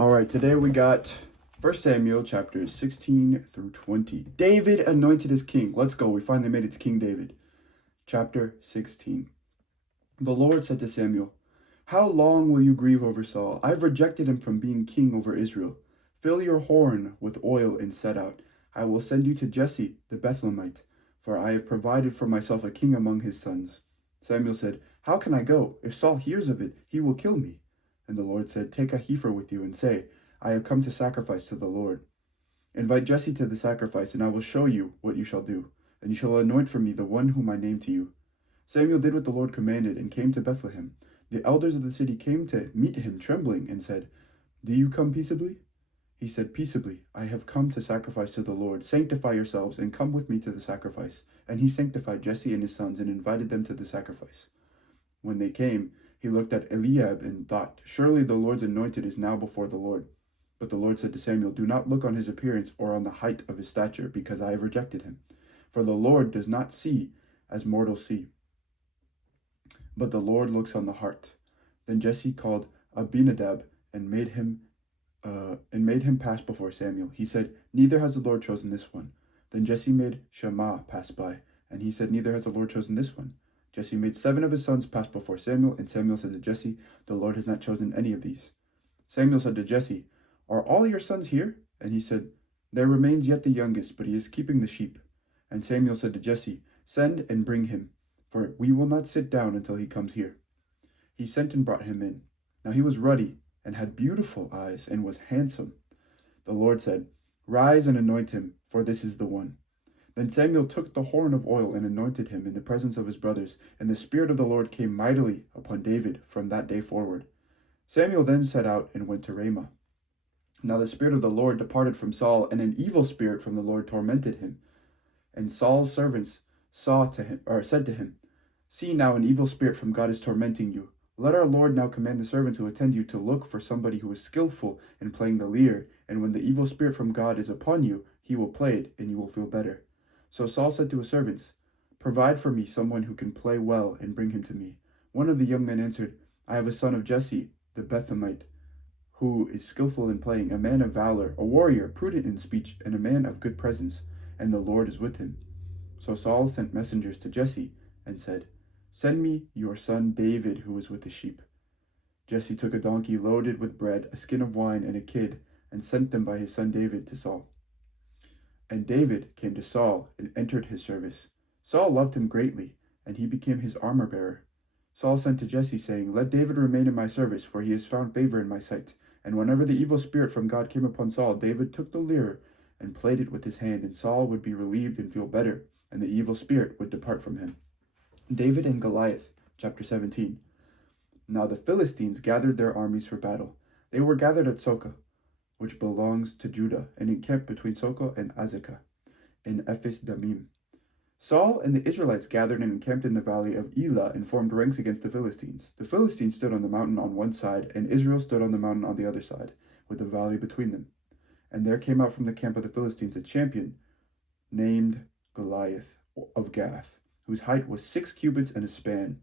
All right, today we got 1 Samuel chapters 16 through 20. David anointed as king. Let's go. We finally made it to King David. Chapter 16. The Lord said to Samuel, "How long will you grieve over Saul? I've rejected him from being king over Israel. Fill your horn with oil and set out. I will send you to Jesse the Bethlehemite, for I have provided for myself a king among his sons." Samuel said, "How can I go? If Saul hears of it, he will kill me." And the Lord said, "Take a heifer with you and say, 'I have come to sacrifice to the Lord.' Invite Jesse to the sacrifice, and I will show you what you shall do. And you shall anoint for me the one whom I name to you." Samuel did what the Lord commanded and came to Bethlehem. The elders of the city came to meet him trembling and said, "Do you come peaceably?" He said, "Peaceably, I have come to sacrifice to the Lord. Sanctify yourselves and come with me to the sacrifice." And he sanctified Jesse and his sons and invited them to the sacrifice. When they came, he looked at Eliab and thought, "Surely the Lord's anointed is now before the Lord." But the Lord said to Samuel, "Do not look on his appearance or on the height of his stature, because I have rejected him. For the Lord does not see as mortals see, but the Lord looks on the heart." Then Jesse called Abinadab and made him pass before Samuel. He said, "Neither has the Lord chosen this one." Then Jesse made Shammah pass by, and he said, "Neither has the Lord chosen this one." Jesse made 7 of his sons pass before Samuel, and Samuel said to Jesse, "The Lord has not chosen any of these." Samuel said to Jesse, "Are all your sons here?" And he said, "There remains yet the youngest, but he is keeping the sheep." And Samuel said to Jesse, "Send and bring him, for we will not sit down until he comes here." He sent and brought him in. Now he was ruddy and had beautiful eyes and was handsome. The Lord said, "Rise and anoint him, for this is the one." Then Samuel took the horn of oil and anointed him in the presence of his brothers, and the Spirit of the Lord came mightily upon David from that day forward. Samuel then set out and went to Ramah. Now the Spirit of the Lord departed from Saul, and an evil spirit from the Lord tormented him. And Saul's servants said to him, "See now, an evil spirit from God is tormenting you. Let our Lord now command the servants who attend you to look for somebody who is skillful in playing the lyre, and when the evil spirit from God is upon you, he will play it, and you will feel better." So Saul said to his servants, "Provide for me someone who can play well, and bring him to me." One of the young men answered, "I have a son of Jesse the Bethlehemite, who is skillful in playing, a man of valor, a warrior, prudent in speech, and a man of good presence, and the Lord is with him." So Saul sent messengers to Jesse and said, "Send me your son David, who is with the sheep." Jesse took a donkey loaded with bread, a skin of wine, and a kid, and sent them by his son David to Saul. And David came to Saul and entered his service. Saul loved him greatly, and he became his armor-bearer. Saul sent to Jesse, saying, "Let David remain in my service, for he has found favor in my sight." And whenever the evil spirit from God came upon Saul, David took the lyre and played it with his hand, and Saul would be relieved and feel better, and the evil spirit would depart from him. David and Goliath, chapter 17. Now the Philistines gathered their armies for battle. They were gathered at Socoh, which belongs to Judah, and encamped between Socoh and Azekah, in Ephes Damim. Saul and the Israelites gathered and encamped in the valley of Elah and formed ranks against the Philistines. The Philistines stood on the mountain on one side, and Israel stood on the mountain on the other side, with the valley between them. And there came out from the camp of the Philistines a champion named Goliath of Gath, whose height was 6 cubits and a span.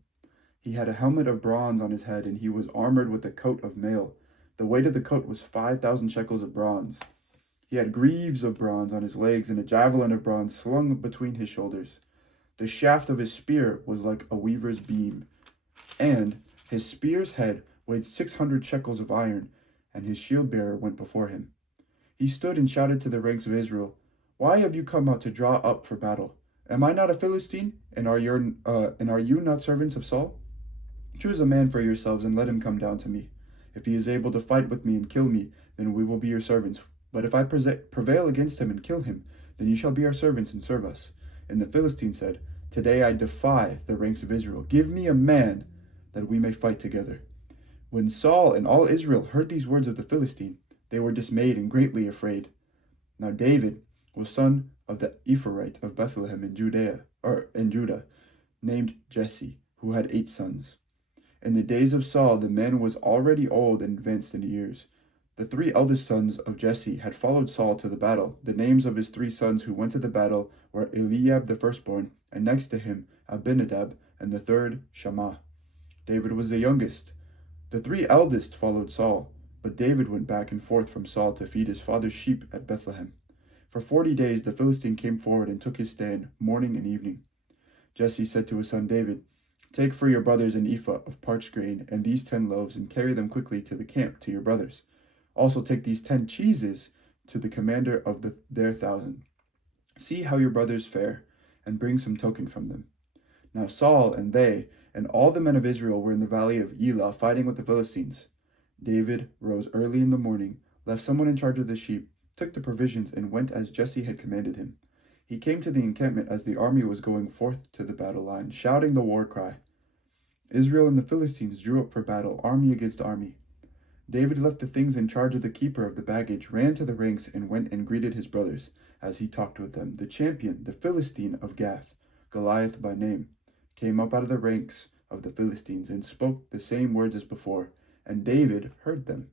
He had a helmet of bronze on his head, and he was armored with a coat of mail. The weight of the coat was 5,000 shekels of bronze. He had greaves of bronze on his legs, and a javelin of bronze slung between his shoulders. The shaft of his spear was like a weaver's beam, and his spear's head weighed 600 shekels of iron, and his shield-bearer went before him. He stood and shouted to the ranks of Israel, "Why have you come out to draw up for battle? Am I not a Philistine, and are you not servants of Saul? Choose a man for yourselves, and let him come down to me. If he is able to fight with me and kill me, then we will be your servants. But if I prevail against him and kill him, then you shall be our servants and serve us." And the Philistine said, "Today I defy the ranks of Israel. Give me a man, that we may fight together." When Saul and all Israel heard these words of the Philistine, they were dismayed and greatly afraid. Now David was son of the Ephraite of Bethlehem in Judah, named Jesse, who had 8 sons. In the days of Saul, the man was already old and advanced in years. The 3 eldest sons of Jesse had followed Saul to the battle. The names of his 3 sons who went to the battle were Eliab the firstborn, and next to him Abinadab, and the third Shammah. David was the youngest. The 3 eldest followed Saul, But David went back and forth from Saul to feed his father's sheep at Bethlehem. For 40 days the Philistine came forward and took his stand, morning and evening. Jesse said to his son David, "Take for your brothers an ephah of parched grain and these 10 loaves, and carry them quickly to the camp to your brothers. Also take these 10 cheeses to the commander of their 1,000. See how your brothers fare, and bring some token from them." Now Saul and they and all the men of Israel were in the valley of Elah fighting with the Philistines. David rose early in the morning, left someone in charge of the sheep, took the provisions, and went as Jesse had commanded him. He came to the encampment as the army was going forth to the battle line, shouting the war cry. Israel and the Philistines drew up for battle, army against army. David left the things in charge of the keeper of the baggage, ran to the ranks, and went and greeted his brothers, as he talked with them. The champion, the Philistine of Gath, Goliath by name, came up out of the ranks of the Philistines and spoke the same words as before, and David heard them.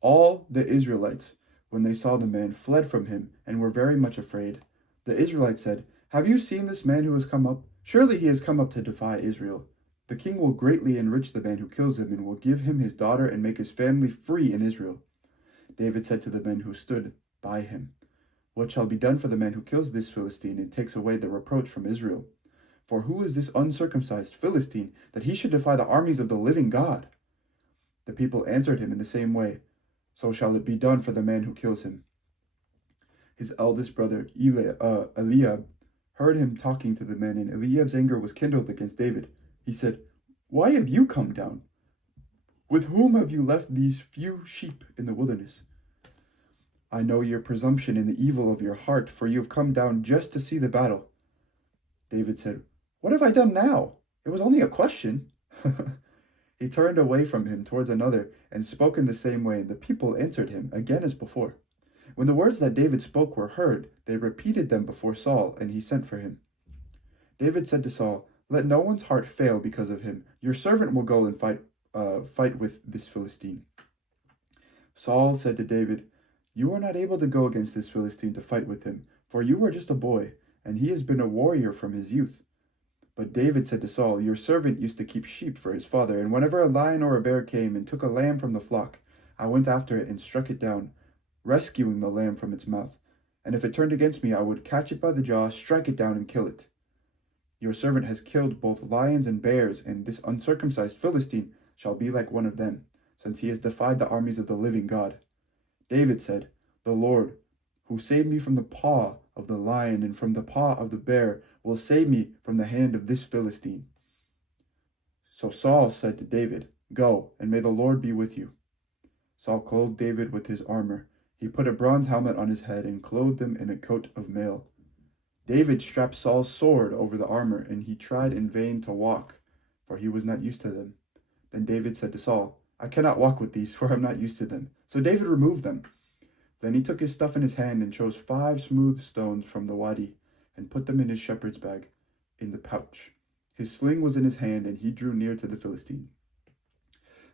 All the Israelites, when they saw the man, fled from him and were very much afraid. The Israelites said, "Have you seen this man who has come up? Surely he has come up to defy Israel. The king will greatly enrich the man who kills him and will give him his daughter and make his family free in Israel." David said to the men who stood by him, "What shall be done for the man who kills this Philistine and takes away the reproach from Israel? For who is this uncircumcised Philistine that he should defy the armies of the living God?" The people answered him in the same way, "So shall it be done for the man who kills him." His eldest brother Eliab heard him talking to the men, and Eliab's anger was kindled against David. He said, "Why have you come down? With whom have you left these few sheep in the wilderness? I know your presumption and the evil of your heart, for you have come down just to see the battle." David said, "What have I done now? It was only a question." He turned away from him towards another and spoke in the same way, and the people answered him again as before. When the words that David spoke were heard, they repeated them before Saul, and he sent for him. David said to Saul, "Let no one's heart fail because of him. Your servant will go and fight with this Philistine." Saul said to David, "You are not able to go against this Philistine to fight with him, for you are just a boy, and he has been a warrior from his youth." But David said to Saul, "Your servant used to keep sheep for his father, and whenever a lion or a bear came and took a lamb from the flock, I went after it and struck it down, rescuing the lamb from its mouth. And if it turned against me, I would catch it by the jaw, strike it down, and kill it. Your servant has killed both lions and bears, and this uncircumcised Philistine shall be like one of them, since he has defied the armies of the living God." David said, "The Lord, who saved me from the paw of the lion and from the paw of the bear, will save me from the hand of this Philistine." So Saul said to David, "Go, and may the Lord be with you." Saul clothed David with his armor. He put a bronze helmet on his head and clothed him in a coat of mail. David strapped Saul's sword over the armor, and he tried in vain to walk, for he was not used to them. Then David said to Saul, "I cannot walk with these, for I am not used to them." So David removed them. Then he took his stuff in his hand and chose 5 smooth stones from the wadi and put them in his shepherd's bag, in the pouch. His sling was in his hand, and he drew near to the Philistine.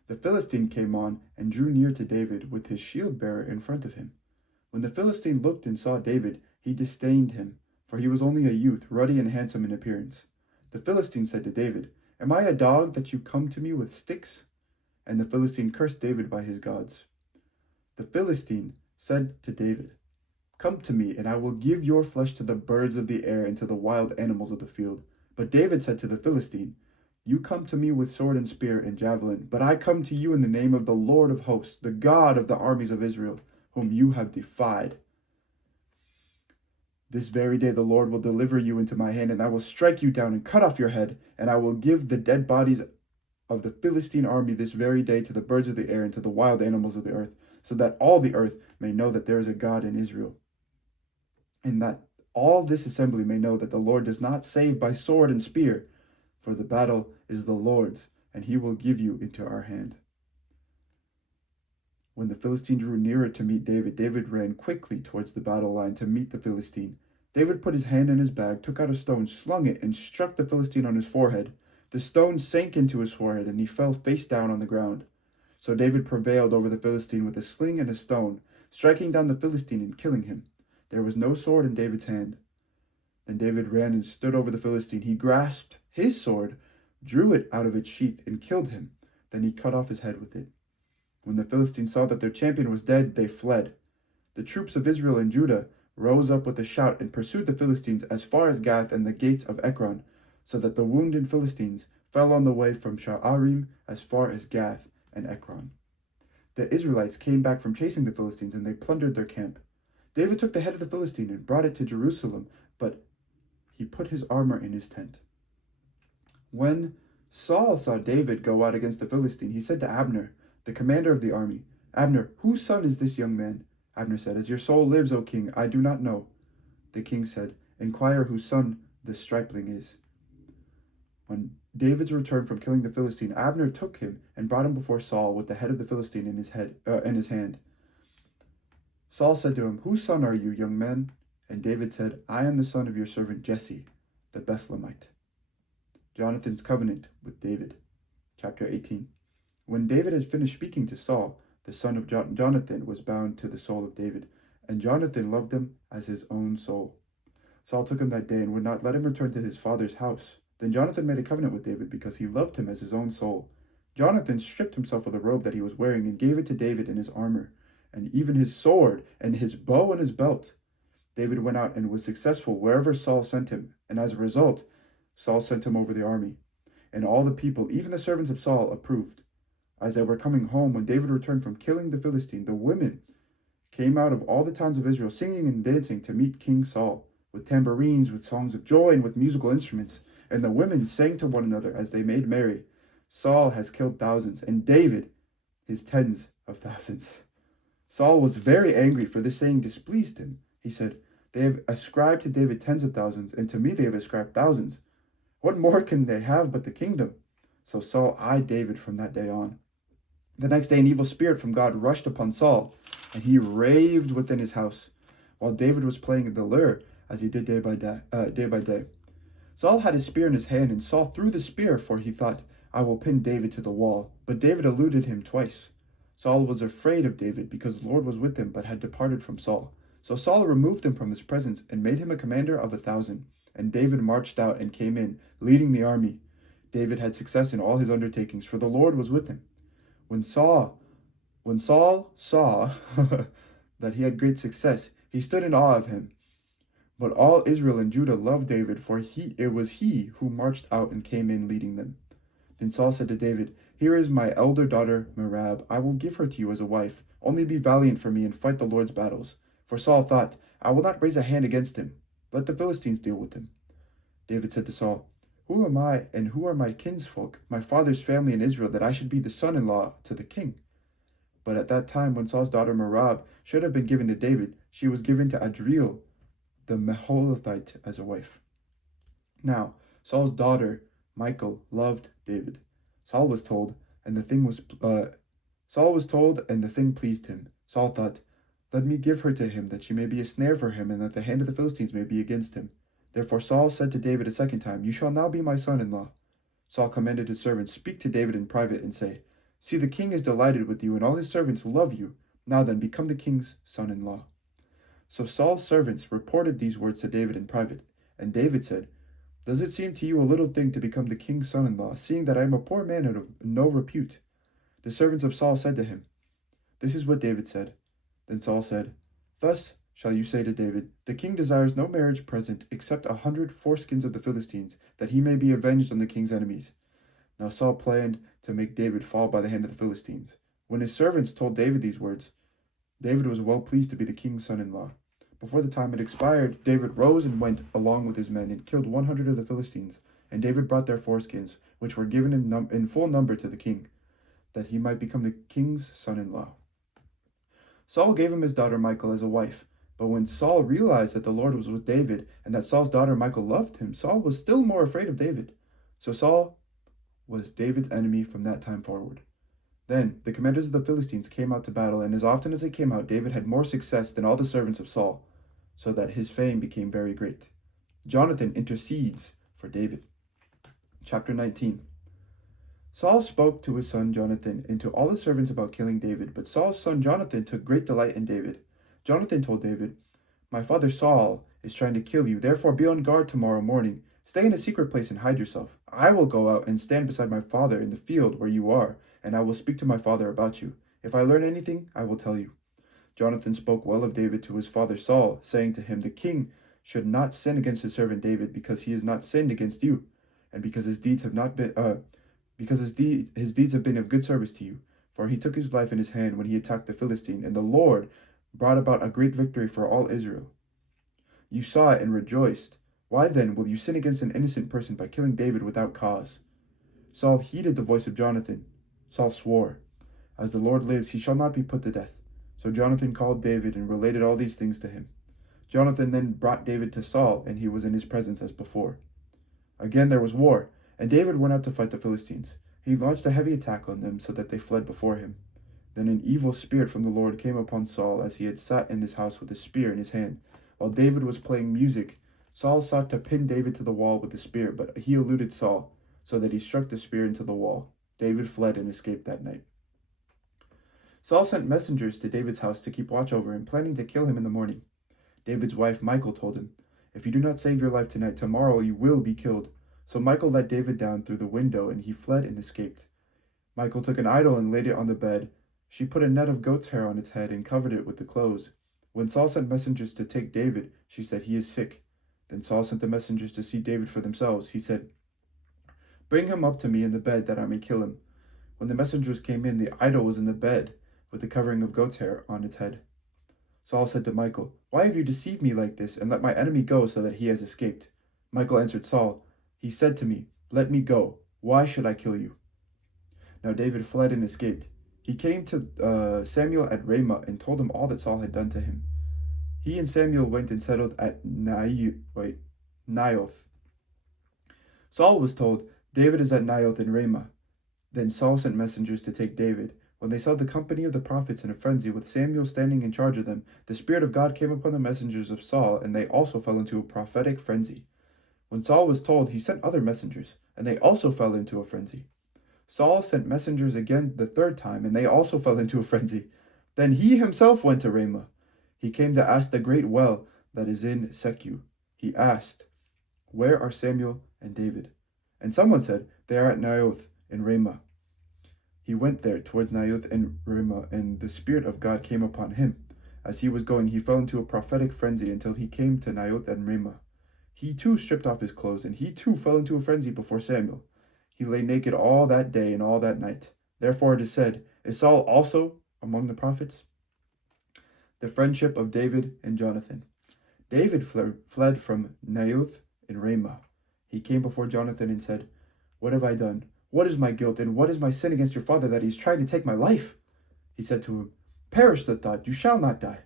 The Philistine came on and drew near to David with his shield bearer in front of him. When the Philistine looked and saw David, he disdained him, for he was only a youth, ruddy and handsome in appearance. The Philistine said to David, "Am I a dog that you come to me with sticks?" And the Philistine cursed David by his gods. The Philistine said to David, "Come to me, and I will give your flesh to the birds of the air and to the wild animals of the field." But David said to the Philistine, "You come to me with sword and spear and javelin, but I come to you in the name of the Lord of hosts, the God of the armies of Israel, whom you have defied. This very day the Lord will deliver you into my hand, and I will strike you down and cut off your head, and I will give the dead bodies of the Philistine army this very day to the birds of the air and to the wild animals of the earth, so that all the earth may know that there is a God in Israel, and that all this assembly may know that the Lord does not save by sword and spear, for the battle is the Lord's, and he will give you into our hand." When the Philistine drew nearer to meet David, David ran quickly towards the battle line to meet the Philistine. David put his hand in his bag, took out a stone, slung it, and struck the Philistine on his forehead. The stone sank into his forehead, and he fell face down on the ground. So David prevailed over the Philistine with a sling and a stone, striking down the Philistine and killing him. There was no sword in David's hand. Then David ran and stood over the Philistine. He grasped his sword, drew it out of its sheath, and killed him. Then he cut off his head with it. When the Philistines saw that their champion was dead, they fled. The troops of Israel and Judah rose up with a shout and pursued the Philistines as far as Gath and the gates of Ekron, so that the wounded Philistines fell on the way from Sha'arim as far as Gath and Ekron. The Israelites came back from chasing the Philistines, and they plundered their camp. David took the head of the Philistine and brought it to Jerusalem, but he put his armor in his tent. When Saul saw David go out against the Philistine, he said to Abner, the commander of the army, "Abner, whose son is this young man?" Abner said, "As your soul lives, O king, I do not know." The king said, "Inquire whose son the stripling is." When David's returned from killing the Philistine, Abner took him and brought him before Saul with the head of the Philistine in his hand. Saul said to him, "Whose son are you, young man?" And David said, "I am the son of your servant Jesse, the Bethlehemite." Jonathan's covenant with David. Chapter 18. When David had finished speaking to Saul, the son of Jonathan was bound to the soul of David, and Jonathan loved him as his own soul. Saul took him that day and would not let him return to his father's house. Then Jonathan made a covenant with David because he loved him as his own soul. Jonathan stripped himself of the robe that he was wearing and gave it to David and his armor, and even his sword and his bow and his belt. David went out and was successful wherever Saul sent him, and as a result, Saul sent him over the army. And all the people, even the servants of Saul, approved. As they were coming home, when David returned from killing the Philistine, the women came out of all the towns of Israel, singing and dancing to meet King Saul, with tambourines, with songs of joy, and with musical instruments. And the women sang to one another as they made merry. Saul has killed thousands, and David his tens of thousands. Saul was very angry, for this saying displeased him. He said, "They have ascribed to David tens of thousands, and to me they have ascribed thousands. What more can they have but the kingdom?" So Saul eyed David from that day on. The next day an evil spirit from God rushed upon Saul, and he raved within his house, while David was playing the lyre, as he did day by day. Saul had his spear in his hand, and Saul threw the spear, for he thought, "I will pin David to the wall." But David eluded him twice. Saul was afraid of David, because the Lord was with him, but had departed from Saul. So Saul removed him from his presence, and made him a commander of 1,000. And David marched out and came in, leading the army. David had success in all his undertakings, for the Lord was with him. When Saul saw that he had great success, he stood in awe of him. But all Israel and Judah loved David, for it was he who marched out and came in leading them. Then Saul said to David, "Here is my elder daughter Merab. I will give her to you as a wife. Only be valiant for me and fight the Lord's battles." For Saul thought, "I will not raise a hand against him. Let the Philistines deal with him." David said to Saul, "Who am I, and who are my kinsfolk, my father's family in Israel, that I should be the son-in-law to the king?" But at that time, when Saul's daughter Merab should have been given to David, she was given to Adriel the Meholathite as a wife. Now Saul's daughter Michal loved David. Saul was told, and the thing pleased him. Saul thought, "Let me give her to him, that she may be a snare for him, and that the hand of the Philistines may be against him." Therefore Saul said to David a second time, "You shall now be my son-in-law." Saul commanded his servants, "Speak to David in private and say, 'See, the king is delighted with you, and all his servants love you. Now then, become the king's son-in-law.'" So Saul's servants reported these words to David in private. And David said, "Does it seem to you a little thing to become the king's son-in-law, seeing that I am a poor man of no repute?" The servants of Saul said to him, "This is what David said." Then Saul said, "Thus shall you say to David, 'The king desires no marriage present except 100 foreskins of the Philistines, that he may be avenged on the king's enemies.'" Now Saul planned to make David fall by the hand of the Philistines. When his servants told David these words, David was well pleased to be the king's son-in-law. Before the time had expired, David rose and went along with his men and killed 100 of the Philistines. And David brought their foreskins, which were given in full number to the king, that he might become the king's son-in-law. Saul gave him his daughter Michal as a wife. But when Saul realized that the Lord was with David, and that Saul's daughter Michal loved him, Saul was still more afraid of David. So Saul was David's enemy from that time forward. Then the commanders of the Philistines came out to battle, and as often as they came out, David had more success than all the servants of Saul, so that his fame became very great. Jonathan intercedes for David. Chapter 19. Saul spoke to his son Jonathan and to all the servants about killing David, but Saul's son Jonathan took great delight in David. Jonathan told David, "My father Saul is trying to kill you, therefore be on guard tomorrow morning. Stay in a secret place and hide yourself. I will go out and stand beside my father in the field where you are, and I will speak to my father about you. If I learn anything, I will tell you." Jonathan spoke well of David to his father Saul, saying to him, "The king should not sin against his servant David, because he has not sinned against you, and because his deeds have not been because his deeds have been of good service to you. For he took his life in his hand when he attacked the Philistine, and the Lord brought about a great victory for all Israel. You saw it and rejoiced. Why then will you sin against an innocent person by killing David without cause?" Saul heeded the voice of Jonathan. Saul swore, "As the Lord lives, he shall not be put to death." So Jonathan called David and related all these things to him. Jonathan then brought David to Saul, and he was in his presence as before. Again there was war, and David went out to fight the Philistines. He launched a heavy attack on them so that they fled before him. Then an evil spirit from the Lord came upon Saul as he had sat in his house with a spear in his hand. While David was playing music, Saul sought to pin David to the wall with the spear, but he eluded Saul, so that he struck the spear into the wall. David fled and escaped that night. Saul sent messengers to David's house to keep watch over him, planning to kill him in the morning. David's wife Michal told him, "If you do not save your life tonight, tomorrow you will be killed." So Michal let David down through the window, and he fled and escaped. Michal took an idol and laid it on the bed. She put a net of goat's hair on its head and covered it with the clothes. When Saul sent messengers to take David, she said, "He is sick." Then Saul sent the messengers to see David for themselves. He said, "Bring him up to me in the bed, that I may kill him." When the messengers came in, the idol was in the bed, with the covering of goat's hair on its head. Saul said to Michal, "Why have you deceived me like this, and let my enemy go so that he has escaped?" Michal answered Saul, "He said to me, 'Let me go. Why should I kill you?'" Now David fled and escaped. He came to Samuel at Ramah and told him all that Saul had done to him. He and Samuel went and settled at Naioth. Saul was told, "David is at Naioth in Ramah." Then Saul sent messengers to take David. When they saw the company of the prophets in a frenzy with Samuel standing in charge of them, the Spirit of God came upon the messengers of Saul, and they also fell into a prophetic frenzy. When Saul was told, he sent other messengers, and they also fell into a frenzy. Saul sent messengers again the third time, and they also fell into a frenzy. Then he himself went to Ramah. He came to ask the great well that is in Secu. He asked, "Where are Samuel and David?" And someone said, "They are at Naioth in Ramah." He went there towards Naioth and Ramah, and the Spirit of God came upon him. As he was going, he fell into a prophetic frenzy until he came to Naioth and Ramah. He too stripped off his clothes, and he too fell into a frenzy before Samuel. He lay naked all that day and all that night. Therefore it is said, "Is Saul also among the prophets?" The friendship of David and Jonathan. David fled from Naioth in Ramah. He came before Jonathan and said, "What have I done? What is my guilt, and what is my sin against your father that he is trying to take my life?" He said to him, "Perish the thought, you shall not die.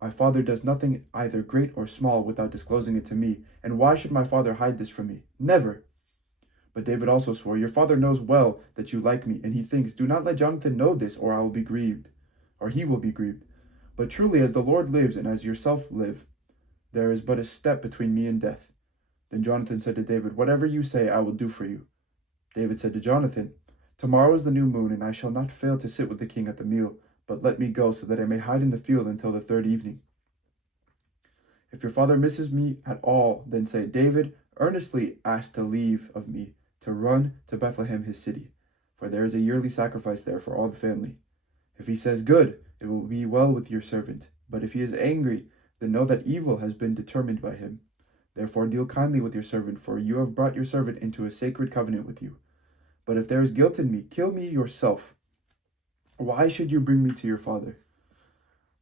My father does nothing either great or small without disclosing it to me, and why should my father hide this from me? Never." But David also swore, "Your father knows well that you like me, and he thinks, 'Do not let Jonathan know this, or I will be grieved, or he will be grieved.' But truly, as the Lord lives, and as yourself live, there is but a step between me and death." Then Jonathan said to David, "Whatever you say, I will do for you." David said to Jonathan, "Tomorrow is the new moon, and I shall not fail to sit with the king at the meal, but let me go so that I may hide in the field until the third evening. If your father misses me at all, then say, 'David earnestly asked to leave of me to run to Bethlehem his city, for there is a yearly sacrifice there for all the family.' If he says, 'Good,' it will be well with your servant. But if he is angry, then know that evil has been determined by him. Therefore deal kindly with your servant, for you have brought your servant into a sacred covenant with you. But if there is guilt in me, kill me yourself. Why should you bring me to your father?"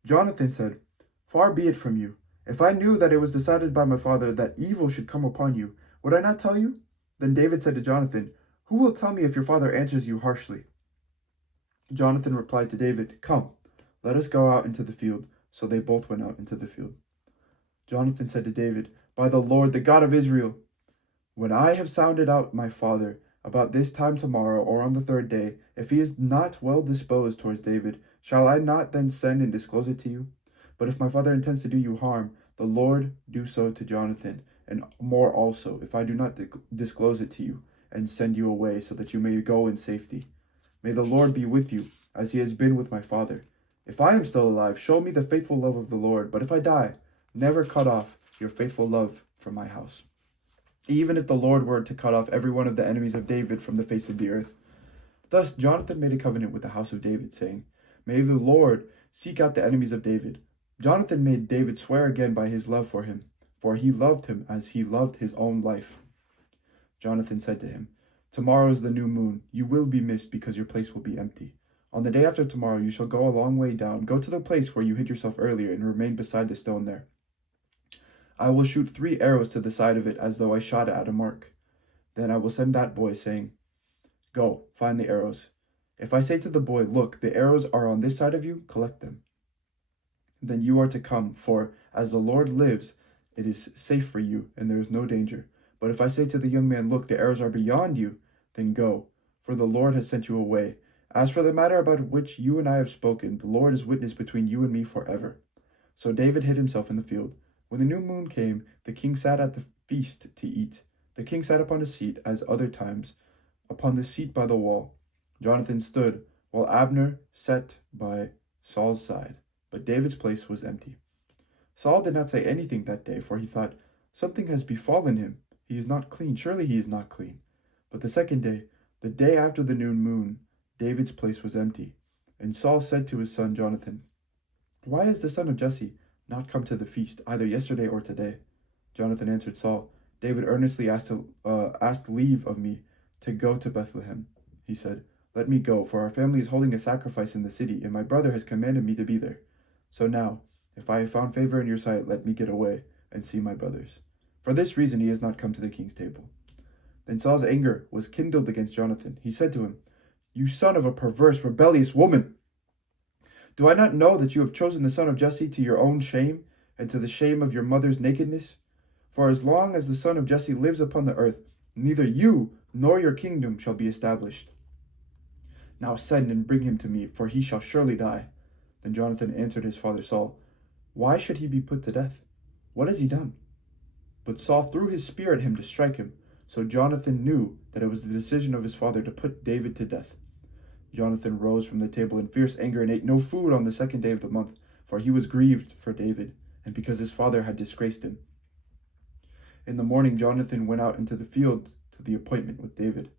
Jonathan said, "Far be it from you. If I knew that it was decided by my father that evil should come upon you, would I not tell you?" Then David said to Jonathan, "Who will tell me if your father answers you harshly?" Jonathan replied to David, "Come, let us go out into the field." So they both went out into the field. Jonathan said to David, "By the Lord, the God of Israel, when I have sounded out my father about this time tomorrow or on the third day, if he is not well disposed towards David, shall I not then send and disclose it to you? But if my father intends to do you harm, the Lord do so to Jonathan, and more also, if I do not disclose it to you and send you away so that you may go in safety. May the Lord be with you, as he has been with my father. If I am still alive, show me the faithful love of the Lord. But if I die, never cut off your faithful love from my house. Even if the Lord were to cut off every one of the enemies of David from the face of the earth." Thus Jonathan made a covenant with the house of David, saying, May the Lord seek out the enemies of David. Jonathan made David swear again by his love for him, for he loved him as he loved his own life. Jonathan said to him, Tomorrow is the new moon. You will be missed because your place will be empty. On the day after tomorrow you shall go a long way down. Go to the place where you hid yourself earlier and remain beside the stone there. I will shoot 3 arrows to the side of it as though I shot it at a mark. Then I will send that boy, saying, Go, find the arrows. If I say to the boy, Look, the arrows are on this side of you, collect them. Then you are to come, for as the Lord lives, it is safe for you, and there is no danger. But if I say to the young man, Look, the arrows are beyond you, then go, for the Lord has sent you away. As for the matter about which you and I have spoken, the Lord is witness between you and me forever. So David hid himself in the field. When the new moon came, the king sat at the feast to eat. The king sat upon a seat, as other times, upon the seat by the wall. Jonathan stood, while Abner sat by Saul's side, but David's place was empty. Saul did not say anything that day, for he thought, Something has befallen him. He is not clean. Surely he is not clean. But the second day, the day after the new moon, David's place was empty. And Saul said to his son Jonathan, Why has the son of Jesse not come to the feast, either yesterday or today? Jonathan answered Saul, David earnestly asked leave of me to go to Bethlehem. He said, Let me go, for our family is holding a sacrifice in the city, and my brother has commanded me to be there. So now, if I have found favor in your sight, let me get away and see my brothers. For this reason he has not come to the king's table. Then Saul's anger was kindled against Jonathan. He said to him, You son of a perverse, rebellious woman! Do I not know that you have chosen the son of Jesse to your own shame, and to the shame of your mother's nakedness? For as long as the son of Jesse lives upon the earth, neither you nor your kingdom shall be established. Now send and bring him to me, for he shall surely die. Then Jonathan answered his father Saul, Why should he be put to death? What has he done? But Saul threw his spear at him to strike him. So Jonathan knew that it was the decision of his father to put David to death. Jonathan rose from the table in fierce anger and ate no food on the 2nd day of the month, for he was grieved for David, and because his father had disgraced him. In the morning Jonathan went out into the field to the appointment with David,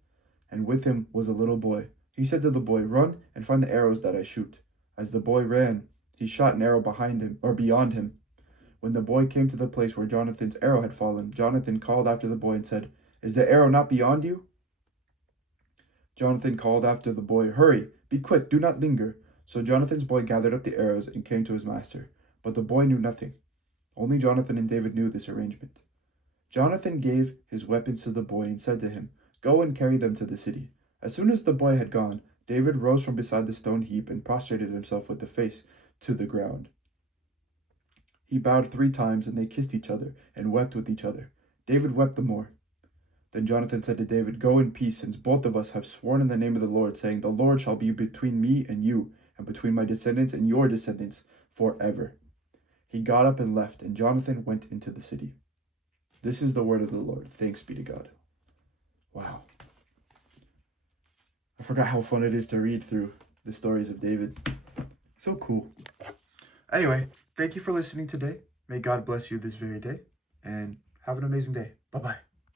and with him was a little boy. He said to the boy, Run and find the arrows that I shoot. As the boy ran, he shot an arrow behind him, or beyond him. When the boy came to the place where Jonathan's arrow had fallen, Jonathan called after the boy and said, Is the arrow not beyond you? Jonathan called after the boy, Hurry, be quick, do not linger. So Jonathan's boy gathered up the arrows and came to his master. But the boy knew nothing. Only Jonathan and David knew this arrangement. Jonathan gave his weapons to the boy and said to him, Go and carry them to the city. As soon as the boy had gone, David rose from beside the stone heap and prostrated himself with the face to the ground. He bowed 3 times, and they kissed each other and wept with each other. David wept the more. Then Jonathan said to David, Go in peace, since both of us have sworn in the name of the Lord, saying, The Lord shall be between me and you, and between my descendants and your descendants forever. He got up and left, and Jonathan went into the city. This is the word of the Lord. Thanks be to God. Wow. I forgot how fun it is to read through the stories of David. So cool. Anyway, thank you for listening today. May God bless you this very day, and have an amazing day. Bye-bye.